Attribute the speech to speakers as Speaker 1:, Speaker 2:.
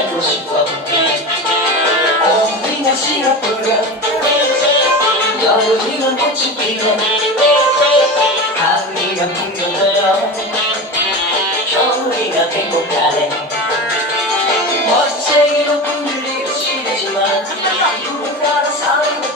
Speaker 1: 살고 싶어 어린 날씨가 불어 여름이면 꽃이 피고 가을이가 풍겨져요 겨울이가 행복하네 멋쟁이로 꿈들이 시대지만 누군가는 사는